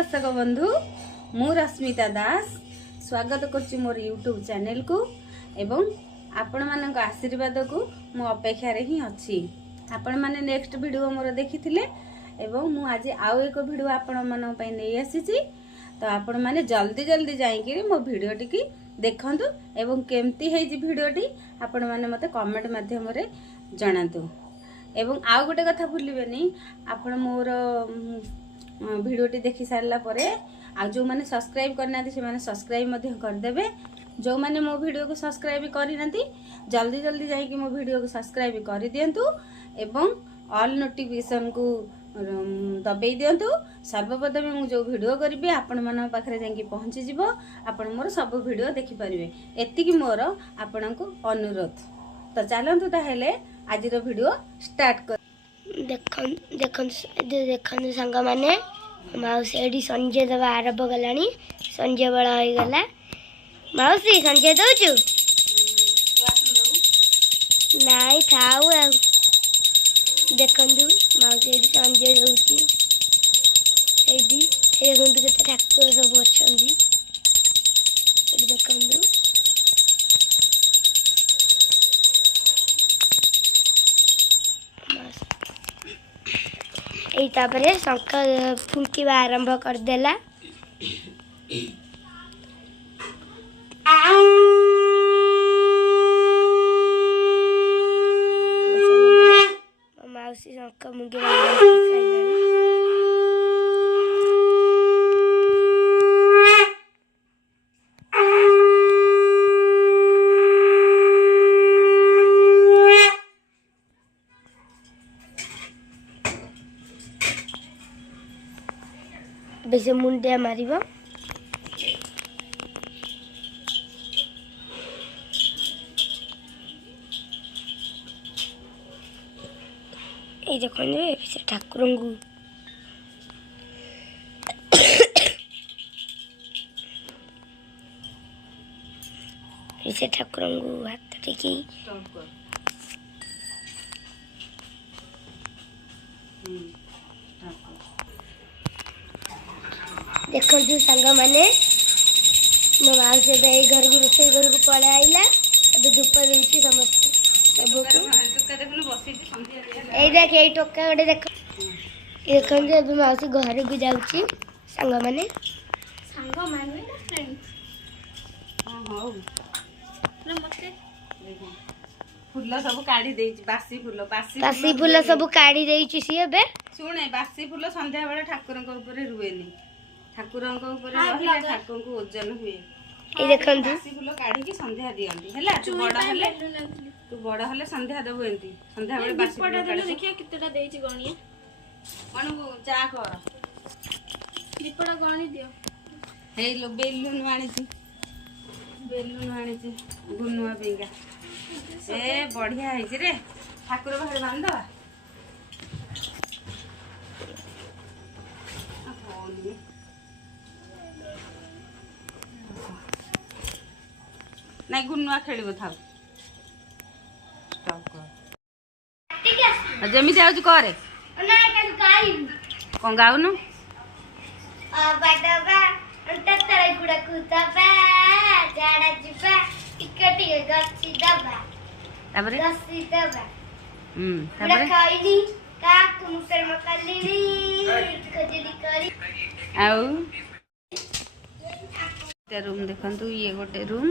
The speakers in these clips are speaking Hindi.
दर्शक बंधु मु रश्मिता दास स्वागत करछि मोर यूट्यूब चैनल को एवं आपण मानक आशीर्वाद को मु अपेक्षा रे ही अछि। आपण माने नेक्स्ट वीडियो मोर देखिथिले एवं मु आज आउ एक वीडियो आपण मानक पई नै आसीछि। तो आपण माने जल्दी जल्दी जाई कि मो वीडियो टिकी देखंतु एवं केमती हेछि वीडियो टी आपण माने मते कमेंट माध्यम रे जणांतु। एवं आउ गोटे कथा भूलिबेनी आपण मोर वीडियोटी देखि सारला परे आ जो माने सब्सक्राइब करना से माने सब्सक्राइब मध्य कर देबे। जो माने मो वीडियो को सब्सक्राइब करि नथि जल्दी जल्दी जाई कि मो वीडियो को सब्सक्राइब कर दियंतु एवं ऑल नोटिफिकेशन को दबेई दियंतु। सर्वप्रथम मु जो वीडियो करबी आपण मन पाखरे जाई पहुंची जिवो आपण मोर सब वीडियो देखि परिबे एति कि मोर आपण को अनुरोध। तो चलंतु ताहेले आज रो वीडियो स्टार्ट कर। देखन सांग माने माउसी एडी संजय दबा आरंभ गलानी। संजय बड़ा हो गला माउसी संजय दउचु नाई थाउ आ देखंदु माउसी एडी संजय दउची एडी ए गुंदु के ठाकुर सब अछंदी एडी देखंदु तापरे शंख फुंकीवा आरंभ कर देला। माउसी शंख फुंकीवा आरंभ कर साइलानी। बेसे मुंडिया मारिबो ए देखन से ठाकुर से ठाकुर हाथ टिकी देखो सांग माने मो माउसी घर को रोसे घर को पड़े आइला अभी धूप देउची समस्त देख ये टोका गोटे देख ये देखो अभी माउसी घर को जाउची सांग माने फूल सब काढ़ी देइची बासी फूल सब काढ़ी देइची सी एबे सुने बासी फूल संध्या बेले ठाकुर को ऊपर रुएनी ठाकुर को ऊपर रहिला ठाकुर को ओजन हुए। ए देखंतु बासी फूल काढ़ी की संध्या दियंती हला तू बड़ हले संध्या देबो एंती संध्या बेले बासी फूल काढ़ी देखिया कितटा देइची गणिया मानु चा कर दीपड़ा गणी दियो हे लो बेलुन आनीची गुनुआ बेंगा ए बढ़िया है रे ठाकुर बाहर बांध दवा नहीं गुनुआ खेल था जमी जाऊँ करे कौन गाउनु रूम देखंतु ये गोटे रूम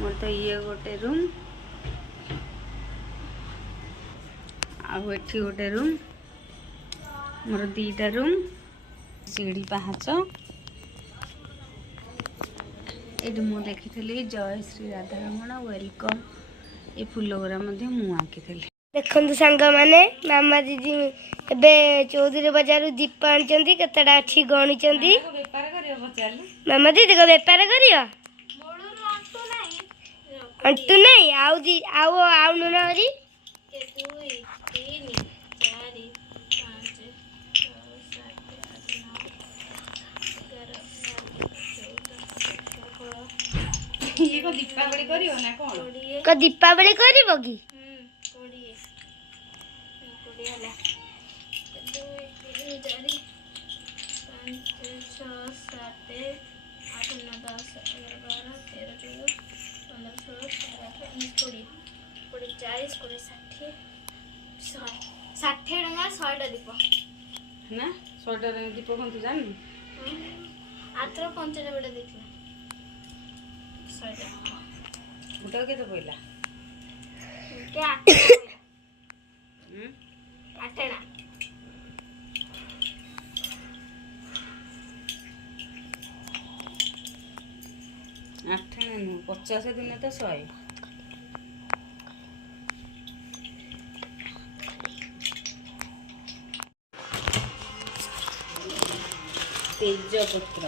मोर तो ये गोटे रूम आउ एठी गोटे रूम मोर दीटा रूम सीढ़ी पहाच ये मु लिखी जय श्री राधारमण वेलकम ये फूल गुरा मु आंकी देखु सांग माने मामा दीदी एबे चौधरी बाजार दीप आनी केतटा अच्छी गणी मामा दीदी को बेपार करियो अंटू नहीं आउ नुना हरी ये को दीपावली करियो ना कोन को दीपावली करिवो की 6 7 8 9 10 11 12 13 14 15 16 17 18 19 20 40 40 60 100 60 ଟଙ୍କା 100ଟା ଦୀପ ନା 100ଟା ଦୀପ କଣ ତୁ ଜାଣିନୁ? ଆଥର 95ଟା ଦେଇଥିଲା 100ଟା ଗୋଟାକୁ କେତେ ପଇଲା? ଗୋଟେ 8ଟା ପଇଲା 8ଟା 8 ନୁହଁ 50 ଦିନ ତ 100। तेजपत्र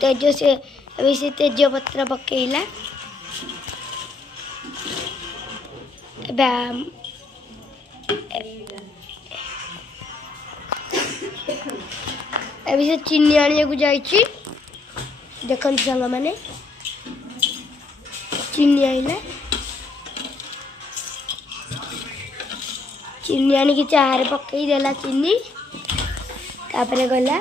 तेज से अभी से तेजपत्र पकेला अभी से चीनी आने को जाइए देखो सांग मैंने चीनी आइला चीनी आनी की चाह पकई देला चीनी तापर गला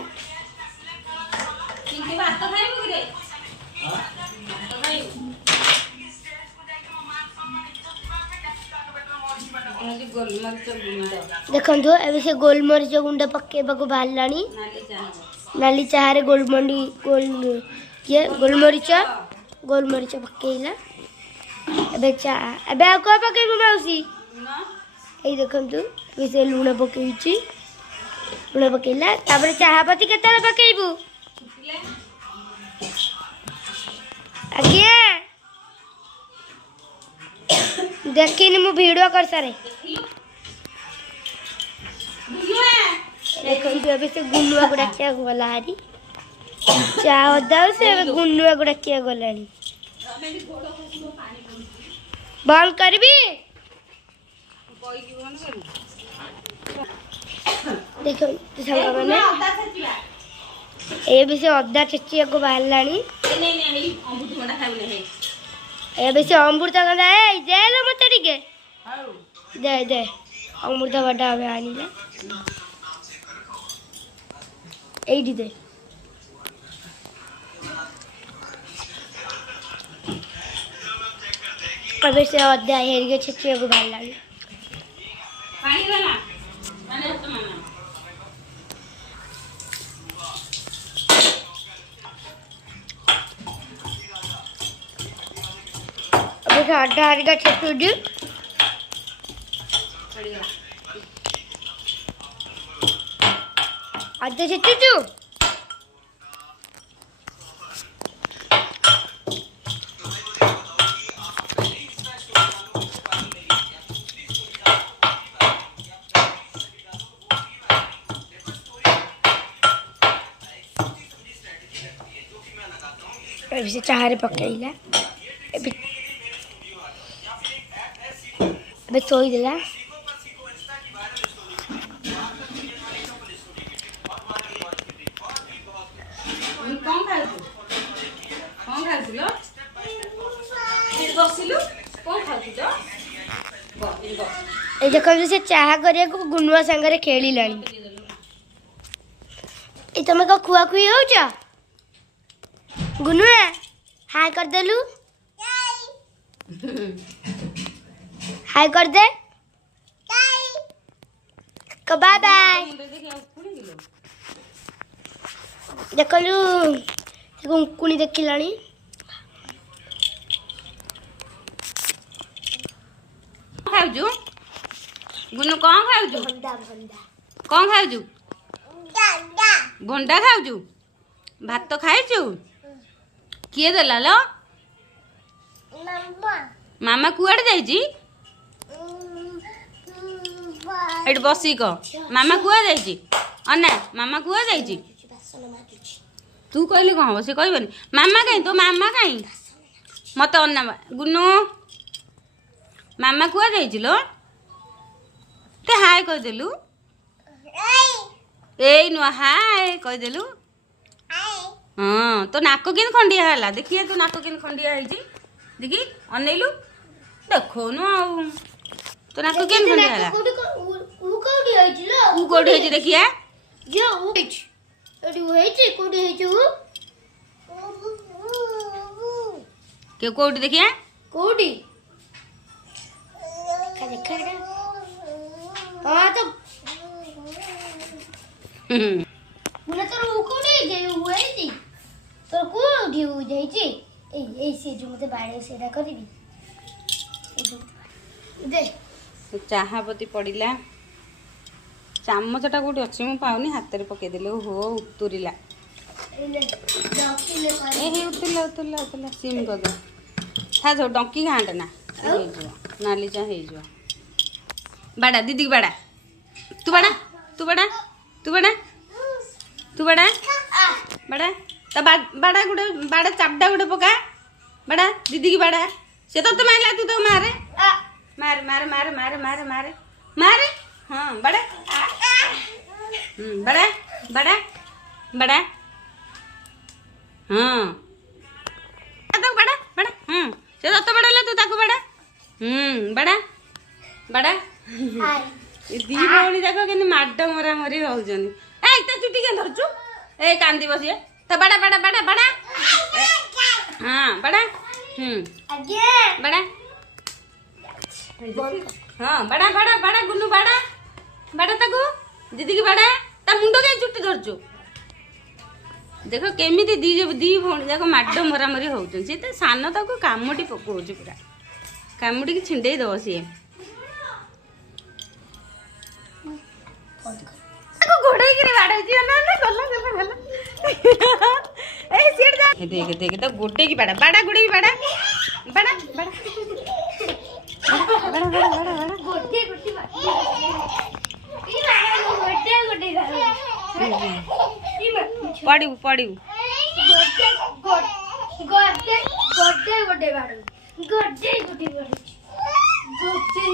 देखो ए से गोलमरीच गुंड पकेबा बाहर नाली चाह गोलमरीच पकेला एबे चा एबे आ को पकेबो मौसी ए देखो ए से लूण पकेइची लूण पकेला तापर चाह पत्ती केतले पकेइबू आज्ञा देखिनी मु वीडियो कर सारे देखो अभी से गुनुआ को डाकिया गला हारी चा अदा से गुनुआ को डाकिया गलानी बंद करबी देखो सांग माने ए भी से अदा छेचिया को बाहर लानी ए भी से अमृतगंधा ए दे लो मते टिके दे दे अमृतगंधा हमें आनीला एडी दे अबे से अदा हेर के छेचिया को बाहर लानी पानी वाला माने तो माना अबे आटा हरिका छेचू दी आटा छेचू अभी से चाहरे पकईला अबे सोई देला कौन खाइलु लो बसिलु कौन खाइलु जो ए देखो से चाह करिया को गुनुआ संगरे खेली लानी ए तमे को खुआ खुई हो जा गुनुआ हाय कर देलु हाय कर दे बाय बाय देखलु कुणी देखिलानी खाउजु गुनु कौन खाउजु भंडा भंडा कौन खाउजु भंडा खाउजु भात तो खाइजु किए देला लो मामा कुआड़े जाइजी एट बसी को मामा कुआ जाइजी अना मामा कुआ जाइजी तू कहली कौन हम से कहबनी मामा कहीं तो मामा कहीं मत अना गुनु मामा कुआ जाइजी लो ते हाय कह देलु ए नुआ हाय कह देलु हाँ तो नाक किन खंडिया है देखिए तो नाक किन खंडिया है देखी अनेलु देखो नु आउ तो नाक किन खंडिया है उ कोडी है देखिए जो ଏଠି ହେଇଛି କୋଉଠି ହେଇଛୁ के कोउटी देखिए କୋଉଠି ଦେଖା ହଁ ତ मुला तोर कोठी ହେଇଛି ତୋର କୋଉଠି ହେଇଛି ଏଇ ସେ ଯୋଉ ମତେ ବାଡେ ସେଟା କରିବି ଦେ चाहापति पड़िला चामचटा कोठी अछि मु पाउनी हाथ रे पके देले ओहो उतुरिला एले डॉक्टर ए हे उतुला सिम कर दे था जो डंकी घांट ना हे जो नाली जा हे जो बाडा दीदी बाडा तू बाडा तू बाडा तू बाडा तू बाडा बाडा ता बाडा गुडे बाडा चापडा गुडे पका बाडा दीदी की बाडा से तो मारला तू तो मारे मार मार मार मार मार मार मार हाँ बड़ा बड़ा बड़ा बड़ा हाँ तो बड़ा बड़ा से तो बड़ा ले तू ताको बड़ा बड़ा बड़ा दी भौणी जाक के माड मरा मरी होउजनी ए ता चुटी के धरचु ए कांदी बसिए तो बड़ा बड़ा बड़ा बड़ा हाँ बड़ा आगे बड़ा हाँ बड़ा बड़ा बड़ा गुन्नू बड़ा बड़ा ताको दीदी की बड़ा ता मुंडो के चुट्टी धरचु देखो केमिति दी भौणी जाक माड मरा मरी होउजन से तो सान ताको कामटी पकोउछ पूरा कामटी की छिंडेई दो सी ताको घोड़ाई के बाड़ाई जी ना ना गल्ला गल्ला गल्ला ए सीट जा देख देख तो गोटे की बड़ा बड़ा गुड़ी की बड़ा बड़ा बड़ा बड़ा बड़ा बड़ा बड़ा गोटे गोटे ई गोटे गोटे पड़ू पड़ू गोटे गोटे गोटे गोटे बाड़ू गोटे गोटे बाड़ू गोटे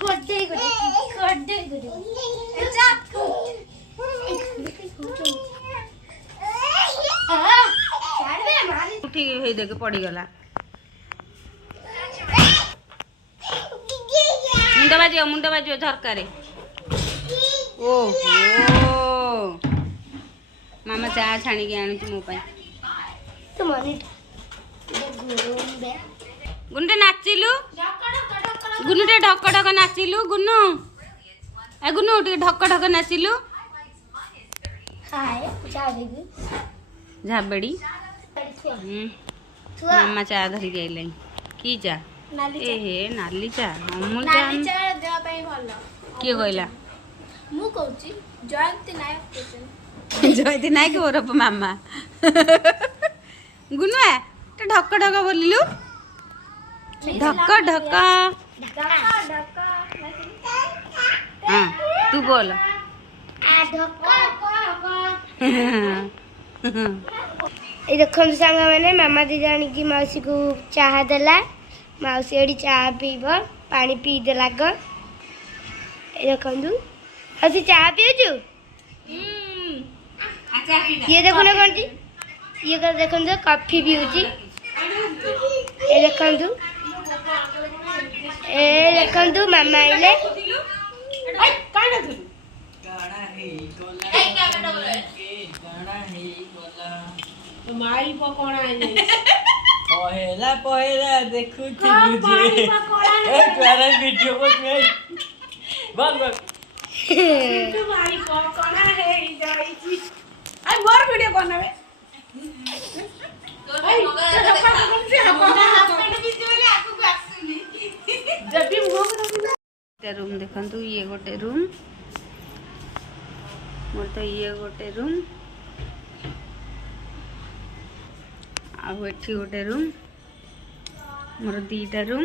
गोटे गोटे गोटे गोटे गोटे अच्छा ठीक है देख पड़ी गला मुंड बाजियो झरकारे ओहो मामा चा छाणी के आनु मो पाई तो मनी गुन्टे नाचिलु गुन्नुटे ढक ढक नाचिलु गुन्नु ए गुन्नु टे ढक ढक नाचिलु हाय जा देगी झाबड़ी मामा चा धरी गइलै की चा ए हे नाली चा अमूल चा देह ପାଇଁ ଭଲ किए कहला ମୁଁ କହୁଛି ଜୟନ୍ତୀ ନାୟକ जयती नायक ओरफ मामा गुनुआ तो ढक ढक बोलिलु ढक ढक हाँ तू बोल ये देखो सांग मैंने मामा दी जानी की मौसी को चाह देला मौसी एडी चाह पीब पानी पी देला ग ये देखो मौसी चाह पियो ये देखो ना कौन ये कर देखो कॉफी पियूची ये देखो मामा आइले माई पकोड़ा पहला पहला देखु थी मुझे ए प्यारा वीडियो को मैं बंद तो माई पकोड़ा है जाई छी आई मोर वीडियो बनावे रूम देखंतु ये गोटे रूम मोर तो ये गोटे रूम आउ एठी गोटे रूम मोर दीटा रूम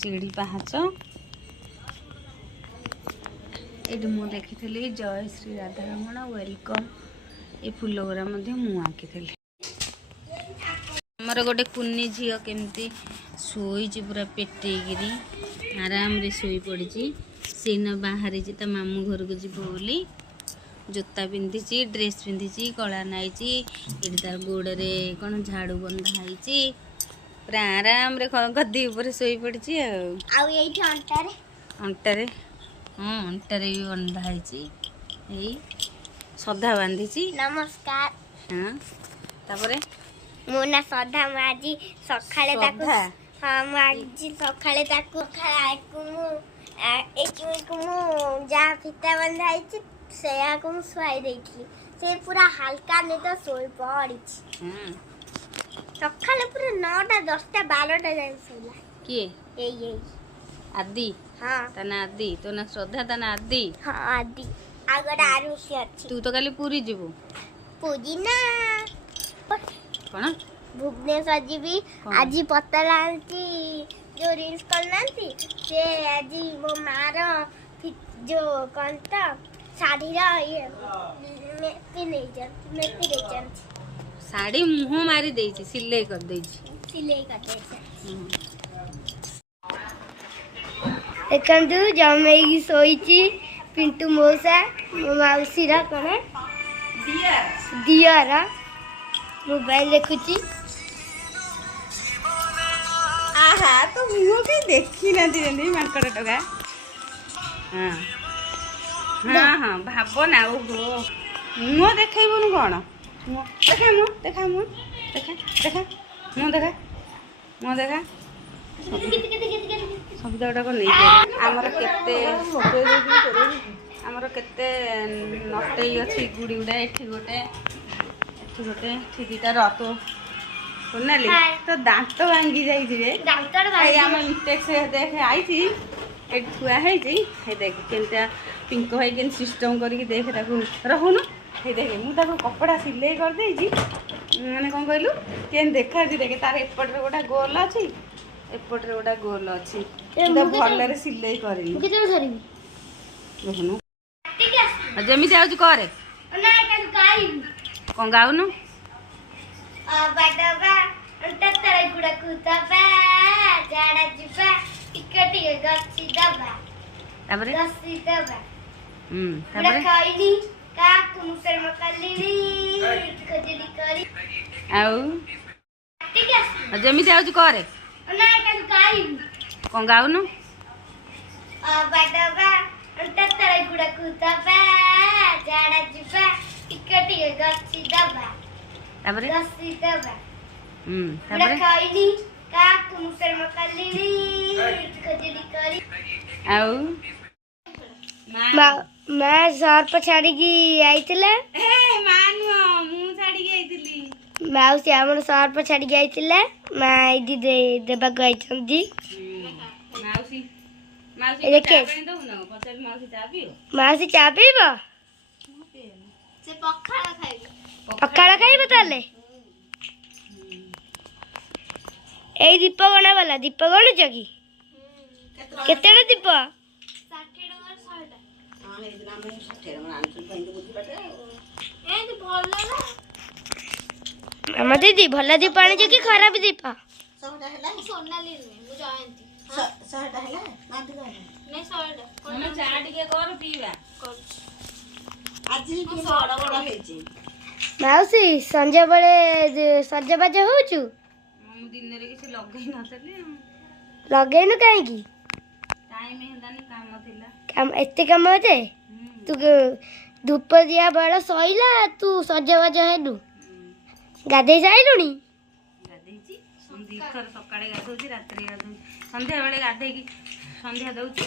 सीढ़ी पाहाच ये मु देखी जय श्री राधारमण वेलकम ये फूल गुरा मु आँकी आमर गोटे कुन्नी झील केमती शोई पूरा पेटेगिरी आराम रे शोई पड़ी सीना बाहर ता मामू घर को जीव बोली जोता पिंधि ड्रेस पिंधि कला नाई ये तार गोड़े कौन झाड़ू बंधाई पूरा आराम रे गद्दी ऊपर शोई पड़ी अंटारे ଅଣ୍ଟାରେ ବି ବନ୍ଧା ହେଇଛି। ଏଇ ସଧା ବାନ୍ଧିଛି। ନମସ୍କାର। ହଁ ତାପରେ ମୋ ନା ସଧା। ମୁଁ ଆଜି ସକାଳେ ତାକୁ ସଧା? ହଁ ମୁଁ ଆଜି ସକାଳେ ତାକୁ ମୁଁ ଯାହା ଫିତା ବନ୍ଧା ହେଇଛି ସେଇଆକୁ ମୁଁ ଶୁଆଇ ଦେଇଥିଲି। ସେ ପୁରା ହାଲକା ନିଦ ଶୋଇ ପଡ଼ିଛି। ସକାଳେ ପୁରା 9ଟା 10ଟା 12ଟା ଯାଏଁ ଶୋଇଲା। କିଏ? ଏଇ ଆଦି। ହଁ ତା ନା ଆଦି। ତୋ ନା ଶ୍ରଦ୍ଧା, ତା ନା ଆଦି। ହଁ ଆଦି। ଆଉ ଗୋଟେ ଆରୁଷି ଅଛି। ତୁ ତ କାଲି ପୁରୀ ଯିବୁ। ପୁରୀ ନା କଣ? ଭୁବନେଶ୍ୱର ଯିବି। ଆଜି ପତଳା ଆଣ୍ଟି ଯୋଉ ରିଲ୍ସ କରୁନାହାନ୍ତି ସେ ଆଜି ମୋ ମାର ଯୋଉ କଣ ତ ଶାଢ଼ୀର ମେପି ଦେଇଛନ୍ତି। ଶାଢ଼ୀ ମୁହଁ ମାରି ଦେଇଛି, ସିଲେଇ କରିଦେଇଛି। ଦେଖନ୍ତୁ ଜମେଇକି ଶୋଇଛି ପିଣ୍ଟୁ ମଉସା। ମୋ ମାଉସୀର କଣ ଦିଅର ମୋବାଇଲ ଦେଖୁଛି। ଆହା ତ ମୁହଁ କେହି ଦେଖିନାହାନ୍ତି ଯେମିତି ମାଙ୍କଡ଼ ଟୋକା। ହଁ ହଁ ହଁ ଭାବନା। ଓହୋ ମୁହଁ ଦେଖେଇବୁନୁ କଣ? ମୁହଁ ଦେଖା, ମୁହଁ ଦେଖା, ମୁହଁ ଦେଖା, ଦେଖା, ମୁହଁ ଦେଖା, ମୁହଁ ଦେଖା। ସବୁ ତକ ନେଇକି ଆମର କେତେ ନଟେଇ ଅଛି ଗୁଡ଼ି ଗୁଡ଼ା। ଏଠି ଗୋଟେ, ଏଠି ଗୋଟେ, ଏଠି ଦିଟା। ରତ ଶୁଣାଲି ତ ଦାନ୍ତ ଭାଙ୍ଗି ଯାଇଛି ରେ। ଏଇ ଆମ ଇଣ୍ଟେକ୍ସ ଦେଖେ ଆଇଛି ଏଠି ଥୁଆ ହେଇଛି। ହେଇ ଦେଖେ କେମିତିଆ ପିଙ୍କ ଭାଇ କେମିତି ସିଷ୍ଟମ କରିକି ଦେଖେ ତାକୁ ରହୁନୁ। ହେଇ ଦେଖେ ମୁଁ ତାକୁ କପଡ଼ା ସିଲେଇ କରିଦେଇଛି। ମାନେ କ'ଣ କହିଲୁ କେମିତି ଦେଖାଯାଉଛି ଦେଖେ। ତାର ଏପଟରେ ଗୋଟେ ଗୋଲ ଅଛି, ଏପଟରେ ଗୋଟେ ଗୋଲ ଅଛି। ଭଲରେ ସିଲେଇ କରିନି। ଦେଖୁନୁ ଯେମିତି ଆଉଛି କରେ। କ'ଣ ଗାଉନୁ? ତାପରେ ଆଉ ଯେମିତି ଆଉଛି କରେ। କ'ଣ ଗାଉନୁ? ତାପରେ ଆଉ ମା ସର୍ପ ଛାଡିକି ଆଇଥିଲା। ମା ନୁହଁ, ମୁଁ ଛାଡିକି ଆଇଥିଲି। ମାଉସୀ ଆମର ସର୍ପ ଛାଡିକି ଆଇଥିଲା। ମା ଏଇଠି ଦେବାକୁ ଆଇଛନ୍ତି। ମାଉସୀ ମାଉସୀ ଚା ପିଇବ? ପଖାଳ ଖାଇବ ତାହେଲେ? ଏଇ ଦୀପ ଗଣା ବାଲା ଦୀପ ଗଣୁଛ କି? କେତେଟା ଦୀପ? ମାମା ଦିଦି ଭଲ ଦୀପ ଆଣିଛ କି ଖରାପ ଦୀପ? ମାଉସୀ ସଞ୍ଜବେଳେ ସଜବାଜ ହଉଛୁ? ମୁଁ ଦିନରେ କିଛି ଲଗେଇ ନଥିଲି। ଲଗେଇନୁ କାହିଁକି? ଟାଇମ ହେଲାନି, କାମ ଥିଲା। ଏତେ କାମ ଅଛି? ତୁ ଧୂପ ଦିଆ ବେଳ ସଇଲା, ତୁ ସଜବାଜ ହେଲୁ? ଗାଧେଇ ସାଇଲୁଣି? ଗାଧେଇଛି ଦିଥର, ସକାଳେ ଗାଧଉଛି, ରାତିରେ ଗାଧଉଛି, ସନ୍ଧ୍ୟାବେଳେ ଗାଧେଇକି ସନ୍ଧ୍ୟା ଦଉଛି।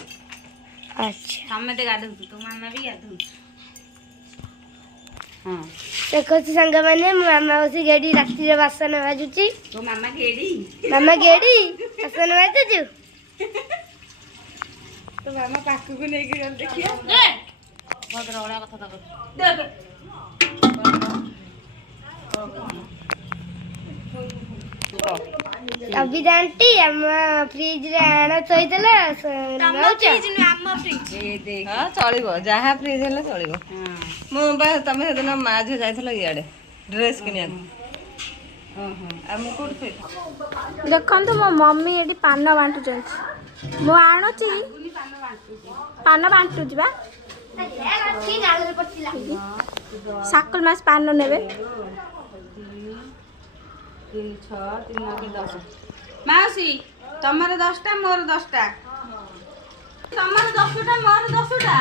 ଆଚ୍ଛା ସମସ୍ତେ ଗାଧଉଛୁ, ତୋ ମାମା ବି ଗାଧଉଛି। ହଁ ଦେଖୁଛୁ ସାଙ୍ଗମାନେ, ମୋ ମାମା ବସି ଗେଡି ରାତିରେ ବାସନ ବାଜୁଛି। ତୋ ମାମା ଗେଡି? ମାମା ଗେଡି ବାସନ ବାଜୁଛୁ? ତୋ ମାମା ପାଖକୁ ନେଇକି ଗଲେ ଦେଖିବା। କବିତା ଆଣ୍ଟି ଆମ ଫ୍ରିଜରେ ଆଣ ଥୋଇଦେଲା। ଚଳିବ, ଯାହା ଫ୍ରିଜ ହେଲେ ଚଳିବ। ମୁଁ ବା ତମେ ସେଦିନ ମା ଝିଅ ଯାଇଥିଲ ଇଆଡେ ଡ୍ରେସ୍ କିଣିବାକୁ। ଆଉ ମୁଁ କୋଉଠି ଥୋଇଥିଲି? ଦେଖନ୍ତୁ ମୋ ମମି ଏଠି ପାନ ବାଣ୍ଟୁଛନ୍ତି। ମୁଁ ଆଣୁଛି ପାନ ବାଣ୍ଟୁଛି ବା। ସାକଲ ମାସ ପାନ ନେବେ। 3, 6, 3, 10। ମାଉସୀ ତମର 10ଟା, ମୋର 10ଟା। ତମର 10ଟା ମୋର 10ଟା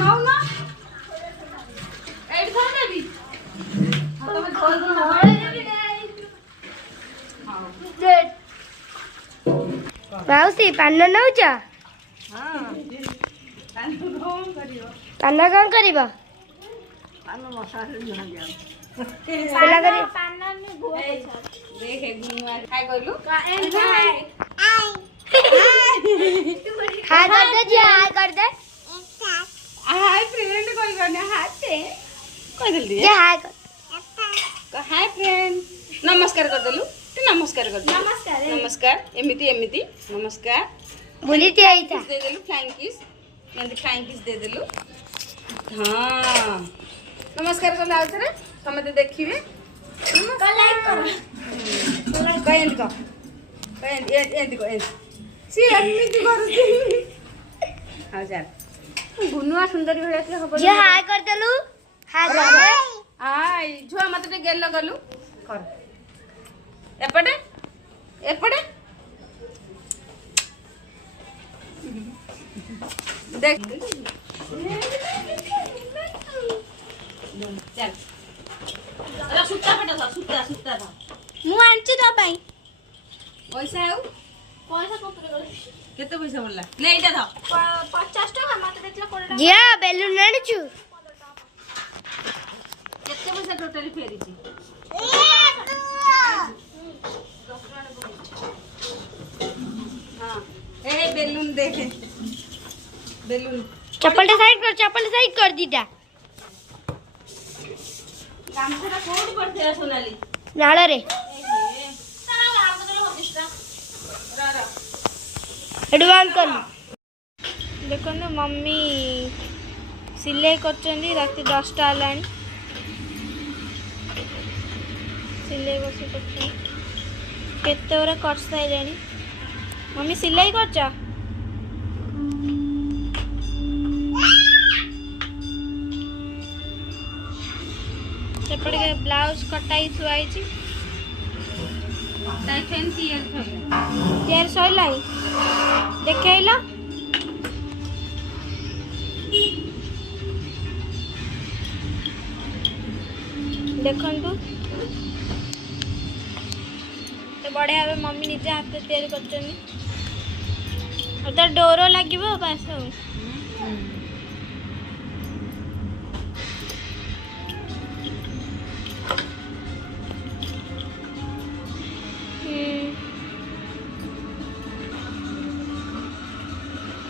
ନଉନ ଏଇଠି ଧରିଦେବି ତମେ ମାଉସୀ ପାନ ନଉଛ? ପାନ କଣ କରିବ? ଦେଖେ ଗୁଣୁଆ ଖାଇ କହିଲୁ ହାଇ କରିଦେ ଝିଅ, ହାଇ କରିଦେ। ହାଇ ଫ୍ରେଣ୍ଡ କହିବନି ହାଇ ଫ୍ରେଣ୍ଡ କହିଦେଲି ଝିଅ ହାଇ କର। ହାଇ ଫ୍ରେଣ୍ଡ ନମସ୍କାର କରିଦେଲୁ ତୁ ନମସ୍କାର କରିଦେଲୁ ନମସ୍କାର ଏମିତି ଏମିତି ନମସ୍କାର ବୁଲିତେ ଆଇଥା। ଦେଇଦେଲୁ ଫ୍ଲାଇଂ କିସ୍ ଏମିତି ଫ୍ଲାଇଂ କିସ୍ ଦେଇଦେଲୁ ହଁ ନମସ୍କାର କଲେ ଆଉ ଥରେ ସମସ୍ତେ ଦେଖିବେ ଏମିତି କହ ଏମିତି କହ ଏମିତି ସିଏ ଏମିତି କରୁଛି ହଉ ଚାଲ ଗୁନୁଆ ସୁନ୍ଦରୀ ଭଳିଆ ଟିକେ ହବ ଝିଅ ହାଇ କରିଦେଲୁ। ହାଇ କରିଦେ। ଆଇ ଝୁଆ ମତେ ଟିକେ ଗେଲ କଲୁ କର ଏପଟେ ଏପଟେ देख चल अरे सुत्ता फटा था सुत्ता सुत्ता था ମୁଁ ଆଣିଛି ତୋ ପାଇଁ। पैसा आउ ପଇସା କୋଉଥିରେ ଗଲେ? केते पैसा बोलला ले एटा था 50 ଟଙ୍କା ମତେ ଦେଇଥିଲା 20 ଟଙ୍କା। ଝିଅ ବେଲୁନ ଆଣିଛୁ? केते पैसा टोटली फेरीची हां ए बेलून देखे बेलून चप्पल साइड कर दीटा। गामछाटा कोड पड़थे सोनाली नाଳ रे एडवांस कर। देखो मम्मी सिलाई करचंदी रात 10टा हलानी सिलाई बस करछन केते ओरा कर साइलेनी मम्मी सिलाई करछ सेपटे के ब्लाउज कटाई सुआई छी ताई फैंसी यार सइलाई देखैला देखंतु तो बढ़िया भाव मम्मी निजे हाथ तैयारी करछनी और तो डोर लगिबो बस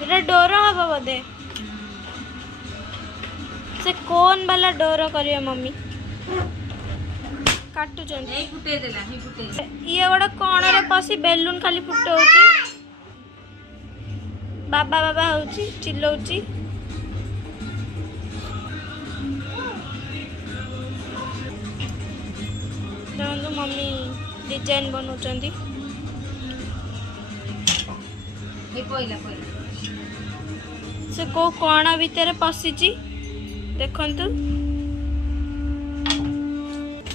एटा डोर हबो बोधे से कोन वाला डोर करियो मम्मी काटुचन नहीं फुटे देला नहीं फुटे ये गोटे कण रे पसी बेलून खाली फुटौची बाबा बाबा होची चिल्लौची देखो मम्मी डिजाइन बनौचंदी ये पहिला पहिला से को कण भितर पशिची देखंतु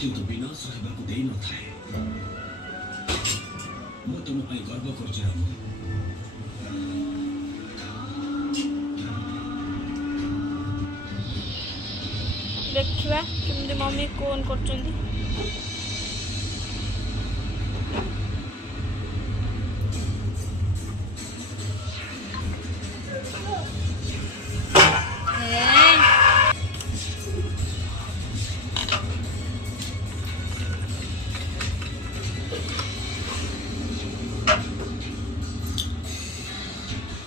କିନ୍ତୁ ବିନାଶ ହେବାକୁ ଦେଇନଥାଏ। ମୁଁ ତୁମ ପାଇଁ ଗର୍ବ କରୁଛି ରାମ। देखिबा केमती मम्मी कोन करचंदी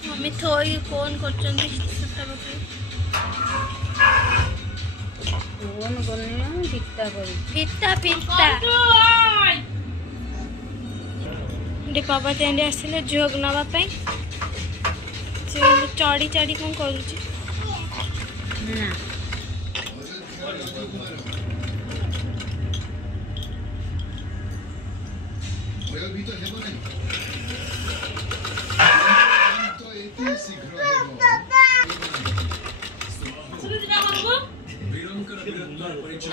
मम्मी थोई कोन करचंदी सेटा बता कोन गन्या फिता करी फिता फिता डी पापा तेंडे आसिले जोग नवा पई से चढ़ी चढ़ी कोन करूची ना ଭୟ ବି ତ ହେବ ନାହିଁ। ତ ଏତେ ଶୀଘ୍ର ହେବ। ବିରଙ୍କର ବୀରତ୍ୱର ପରିଚୟ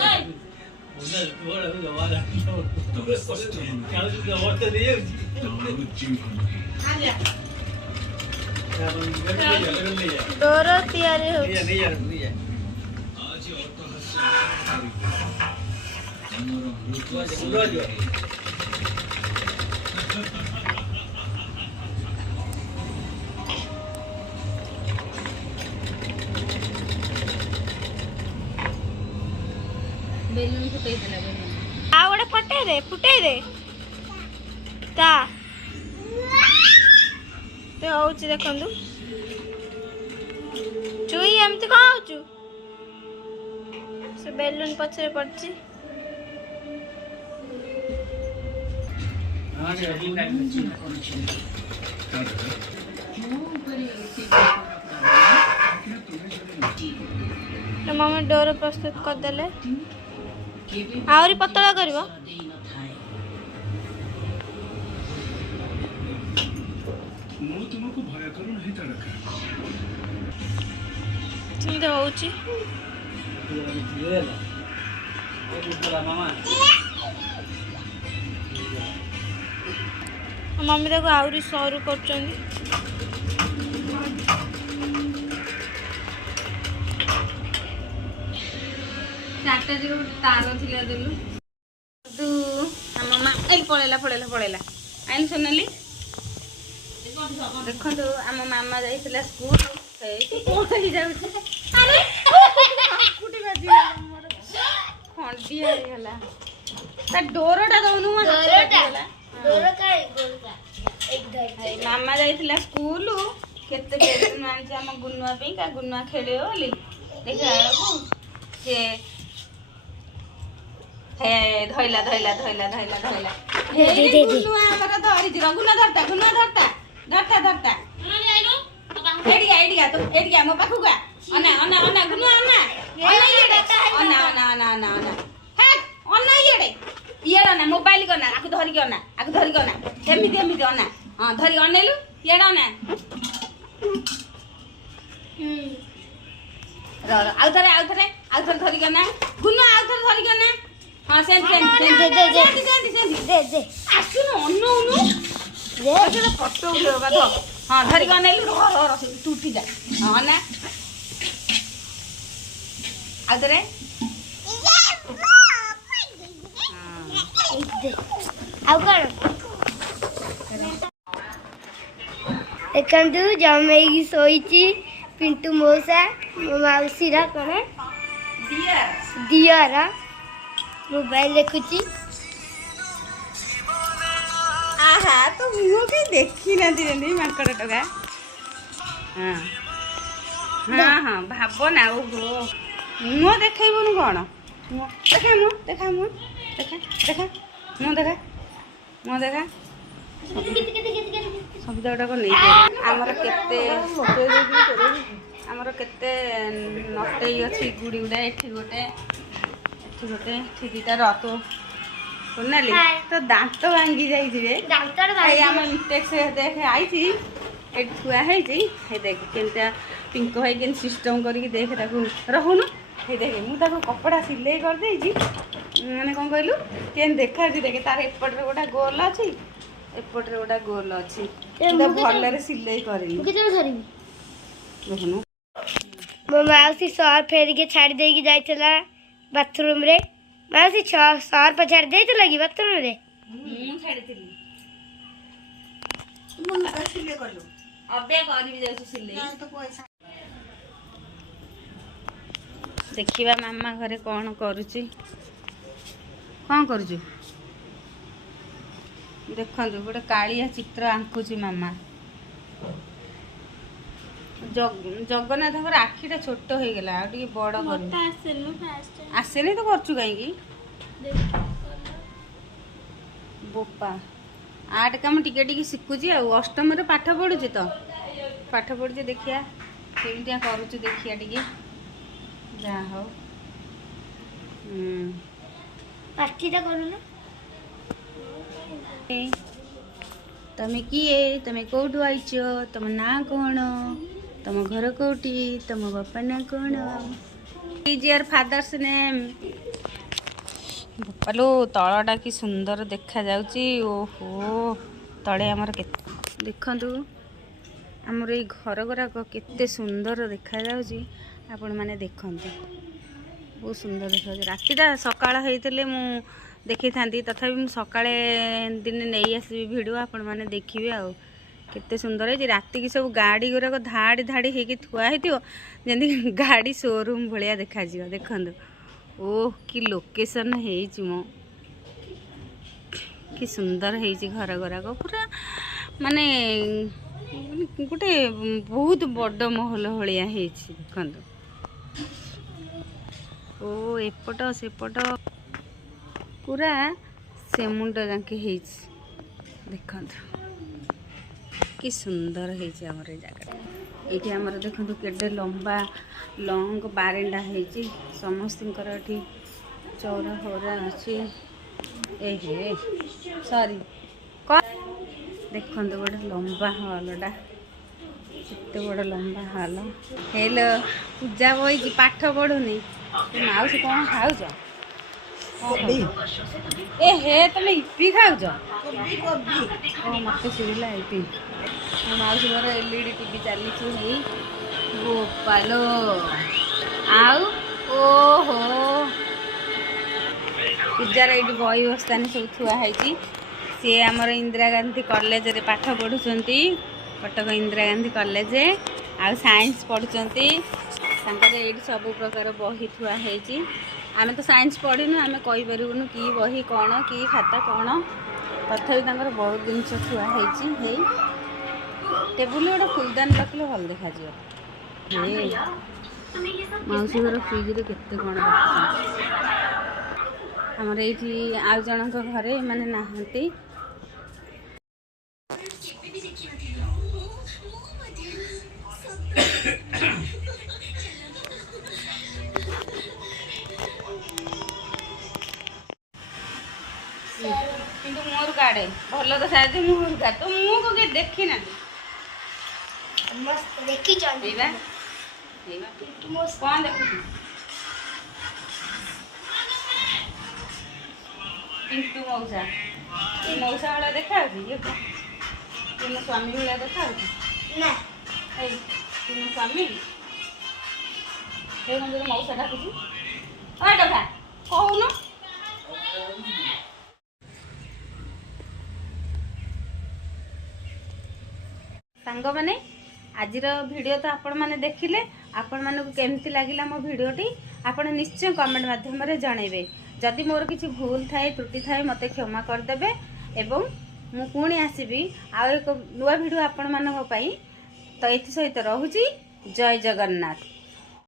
ତମ ସ୍ପଷ୍ଟ ନୁହେଁ। ତମର ଚିହ୍ନ ନୁହେଁ। ଡୋର ତିଆରି ହଉଛି। ବେଲୁନ ଫୁଟେଇ ଦେଲା ବେଲୁନ। ଆଉ ଗୋଟେ ଫୁଟେଇ ଦେ ତା ହଉଛି ଦେଖନ୍ତୁ। ଚୁଇ ଏମିତି କଣ ହଉଛୁ? ସେ ବେଲୁନ ପଛରେ ପଡିଛି। ମମି ଡୋର ପ୍ରସ୍ତୁତ କରିଦେଲେ। ଆହୁରି ପତଳା କରିବ। ମୁଁ ତୁମକୁ ଭୟ କରୁନାହିଁ ତାରକା। ସେମିତି ହଉଛି। ମମି ତାକୁ ଆହୁରି ସରୁ କରୁଛନ୍ତି। ଚାରିଟା ଯୋଉ ତାର ଥିଲା ଦେଲୁ ତୁ ଆମ ମା ଏଇ ପଳେଇଲା ଆଇନି ସୋନାଲି। ଦେଖନ୍ତୁ ଆମ ମାମା ଯାଇଥିଲା ସ୍କୁଲ। ହେଇକି କଣ ହେଇଯାଉଛି? ଆରେ କୁଟି ବାଜିଗଲା ମୋର। ଖଣ୍ଡିଆ ହେଇଗଲା। ତା ଡୋରଟା ଦଉନୁ ମୋ ହାତରେ ବାଜିଗଲା। ମାମା ଯାଇଥିଲା ସ୍କୁଲ। କେତେ ବେଲୁନ ଆଣିଛି ଆମ ଗୁନୁଆ ପାଇଁକା। ଗୁନୁଆ ଖେଳିବ ବୋଲି ଦେଖିଲା ବେଳକୁ ସେ ଧଇଲା। ଗୁନୁଆ ଆମର ଧରିଛି। ଗୁନୁଆ ଧରତା। ଏଇଠିକା ମୋ ପାଖକୁ ଆ। ଅନା ଗୁନୁଆ ଅନା ଇଏଡ ନା ମୋବାଇଲ କନା। ଆକୁ ଧରିକି ଅନା। ଏମିତି ଅନା। ହଁ ଧରିକି ଅନେଇଲୁ। ଇଏଡ ଅନା। ଆଉଥରେ ଧରିକି ଅନା। ଗୁନୁଆ ଆଉଥରେ ଧରିକି ଅନା। ହଁ ସେମିତି ଆସୁନୁ ଅନଉନୁ। ଫଟୋ ଉଠେଇବ ବା ଧର। ହଁ ଧରିକି ଅନେଇଲୁ। ତୁ ଉଠିଯା। ହଁ ନା ଆଉଥରେ। ଆଉ କଣ ଦେଖନ୍ତୁ ଜମେଇକି ଶୋଇଛି ପିଣ୍ଟୁ ମଉସା ମୋ ମାଉସୀର କଣ ଦିଅର ମୋବାଇଲ ଦେଖୁଛି। ଆହା ତ ମୁହଁ ବି ଦେଖିନାହାନ୍ତି ଯେମିତି ମାଙ୍କଡ ଟୋକା। ହଁ ଭାବନା। ଓହୋ ମୁହଁ ଦେଖେଇବୁନୁ କଣ? ଦେଖା ମୁହଁ ଦେଖା। ସବୁ ଯାକ ନେଇକି ଆମର କେତେ ନଟେଇ ଅଛି। ଗୁଡ଼ି ଗୁଡ଼ା ଏଠି ଗୋଟେ ଦିଟା ରତ ଶୁଣାଲି ତ ଦାନ୍ତ ଭାଙ୍ଗି ଯାଇଛି ରେ। ଏଇ ଆମ ଇଣ୍ଟେକ୍ସ ଦେଖେ ଆଇଛି ଏଠି ଥୁଆ ହେଇଛି। ହେଇ ଦେଖେ କେମିତିଆ ପିଙ୍କ ଭାଇ କେମିତି ସିଷ୍ଟମ କରିକି ଦେଖେ ତାକୁ ରହୁନୁ। ହେଇ ଦେଖେ ମୁଁ ତାକୁ କପଡ଼ା ସିଲେଇ କରିଦେଇଛି। ମାନେ କ'ଣ କହିଲୁ କେମିତି ଦେଖାଯାଉଛି ଦେଖେ। ତାର ଏପଟରେ ଗୋଟେ ଗୋଲ ଅଛି ଏପଟରେ ଗୋଟେ ଗୋଲ ଅଛି। ଭଲରେ ସିଲେଇ କରିନି ଦେଖୁନୁ। ମୋ ମାଉସୀ ସର୍ଫ ଫେରିକି ଛାଡ଼ି ଦେଇକି ଯାଇଥିଲା ବାଥରୁମ୍ରେ। ମାଉସୀ ସର୍ଫ ଛାଡ଼ି ଦେଇଥିଲା କି ବାଥରୁମ୍ରେ? ମୁଁ ଛାଡ଼ିଥିଲି। ସିଲେଇ କଲୁ ଅବେ କରିବି ଯାଉଛି ସିଲେଇ। ଦେଖିବା ମାମା ଘରେ କ'ଣ କରୁଛି। ଦେଖନ୍ତୁ ଗୋଟେ କାଳିଆ ଚିତ୍ର ଆଙ୍କୁଛି ମାମା। ଜଗନ୍ନାଥଙ୍କର ଆଖିଟା ଛୋଟ ହେଇଗଲା। ଆଉ ଟିକେ ବଡ଼ କରିବି। ଆସେନି ତ କରୁଛୁ କାହିଁକି? ବୋପା ଆର୍ଟ କାମ ଟିକେ ଶିଖୁଛି ଆଉ। ଅଷ୍ଟମରେ ପାଠ ପଢୁଛି ଦେଖିଆ କେମିତିଆ କରୁଛୁ ଦେଖିଆ ଟିକେ। ଯାହା ହଉ ପାଠିଟା କରୁନ। ତମେ କିଏ? ତମେ କୋଉଠୁ ଆଇଛ? ତମ ନାଁ କ'ଣ? ତମ ଘର କୋଉଠି? ତମ ବାପା ନାଁ କ'ଣ? Is your father's name? ବୋପାଲୋ ତଳଟା କି ସୁନ୍ଦର ଦେଖାଯାଉଛି। ଓହୋ ତଳେ ଆମର କେତେ ଦେଖନ୍ତୁ ଆମର ଏଇ ଘର ଗୁଡ଼ାକ କେତେ ସୁନ୍ଦର ଦେଖାଯାଉଛି ଆପଣମାନେ ଦେଖନ୍ତୁ। ବହୁତ ସୁନ୍ଦର ଦେଖାଯାଉଛି। ରାତିଟା ସକାଳ ହେଇଥିଲେ ମୁଁ ଦେଖିଥାନ୍ତି, ତଥାପି ମୁଁ ସକାଳେ ଦିନେ ନେଇ ଆସିବି ଭିଡ଼ିଓ, ଆପଣମାନେ ଦେଖିବେ ଆଉ କେତେ ସୁନ୍ଦର ହେଇଛି। ରାତିକି ସବୁ ଗାଡ଼ି ଗୁଡ଼ାକ ଧାଡ଼ି ଧାଡ଼ି ହେଇକି ଥୁଆ ହେଇଥିବ, ଯେମିତି ଗାଡ଼ି ସୋରୁମ୍ ଭଳିଆ ଦେଖାଯିବ। ଦେଖନ୍ତୁ ଓଃ କି ଲୋକେସନ୍ ହେଇଛି ମୋ, କି ସୁନ୍ଦର ହେଇଛି ଘର ଗୁଡ଼ାକ। ପୁରା ମାନେ ଗୋଟେ ବହୁତ ବଡ଼ ମହଲ ଭଳିଆ ହେଇଛି। ଦେଖନ୍ତୁ ଓ ଏପଟ ସେପଟ ପୁରା ସେମୁଣ୍ଡ ଯାକେ ହେଇଛି। ଦେଖନ୍ତୁ କି ସୁନ୍ଦର ହେଇଛି ଆମର ଏ ଜାଗାଟା। ଏଇଠି ଆମର ଦେଖନ୍ତୁ କେଡ଼େ ଲମ୍ବା ଲଙ୍ଗ ବାରେଣ୍ଡା ହେଇଛି। ସମସ୍ତଙ୍କର ଏଠି ଚଉରା ଫଉରା ଅଛି। ଏହେ ସରି ଦେଖନ୍ତୁ ଗୋଟେ ଲମ୍ବା ହଲଟା, କେତେ ବଡ଼ ଲମ୍ବା ହଲ। ହେଲୋ ପୂଜା ବଇଛି, ପାଠ ପଢ଼ୁନି। ମାଉସୀ କ'ଣ ଖାଉଛ? ଏ ହେ ତମେ ଇପି ଖାଉଛ? ମତେ ଶୁଭିଲା ଇପି। ମୋ ମାଉସୀ ଘର LED TV ଚାଲିଛି। ହେଇ ଗୋପାଲୋ ଆଉ ଓହୋ ପୂଜାର ଏଇଠି ବହି ବସ୍ତାନି ସବୁ ଥୁଆ ହେଇଛି। ସିଏ ଆମର ଇନ୍ଦିରା ଗାନ୍ଧୀ କଲେଜରେ ପାଠ ପଢ଼ୁଛନ୍ତି, କଟକ ଇନ୍ଦିରା ଗାନ୍ଧୀ କଲେଜ, ଆଉ ସାଇନ୍ସ ପଢ଼ୁଛନ୍ତି। ତାଙ୍କର ଏଇଠି ସବୁ ପ୍ରକାର ବହି ଥୁଆ ହେଇଛି। ଆମେ ତ ସାଇନ୍ସ ପଢ଼ିନୁ, ଆମେ କହିପାରିବୁନୁ କି ବହି କ'ଣ, କି ଖାତା କ'ଣ, ତଥାପି ତାଙ୍କର ବହୁତ ଜିନିଷ ଥୁଆ ହେଇଛି। ହେଇ ଟେବୁଲ ଗୋଟେ ଫୁଲଦାନୀ ରଖିଲେ ଭଲ ଦେଖାଯିବ। ମାଉସୀ ଘର ଫ୍ରିଜରେ କେତେ କ'ଣ ରଖିଛନ୍ତି। ଆମର ଏଇଠି ଆଉ ଜଣଙ୍କ ଘରେ ଏମାନେ ନାହାନ୍ତି। କିନ୍ତୁ ମୁହଁରୁ କାଢ଼େ ଭଲ ତ ସାହାଯ୍ୟ ମୁହଁରୁ କାଢ଼େ। ତ ମୁହଁକୁ କିଏ ଦେଖି ନାହାନ୍ତି। ଏଇବା କ'ଣ ଦେଖୁଛୁ? କିନ୍ତୁ ମଉସା ମଉସା ଭଳିଆ ଦେଖାଯାଉଛି। ଇଏ କ'ଣ ମୋ ସ୍ୱାମୀ ଭଳିଆ ଦେଖାଯାଉଛି? ନା ଏଇ ମୋ ସ୍ୱାମୀ ସେଇ ମନ୍ଦିର ମଉସା ଡାକୁଛି। କଥା କହୁନ। ସାଙ୍ଗମାନେ ଆଜିର ଭିଡ଼ିଓ ତ ଆପଣମାନେ ଦେଖିଲେ। ଆପଣମାନଙ୍କୁ କେମିତି ଲାଗିଲା ମୋ ଭିଡ଼ିଓଟି ଆପଣ ନିଶ୍ଚୟ କମେଣ୍ଟ ମାଧ୍ୟମରେ ଜଣାଇବେ। ଯଦି ମୋର କିଛି ଭୁଲ ଥାଏ ତ୍ରୁଟି ଥାଏ ମୋତେ କ୍ଷମା କରିଦେବେ, ଏବଂ ମୁଁ ପୁଣି ଆସିବି ଆଉ ଏକ ନୂଆ ଭିଡ଼ିଓ ଆପଣମାନଙ୍କ ପାଇଁ। ତ ଏଥିସହିତ ରହୁଛି। ଜୟ ଜଗନ୍ନାଥ।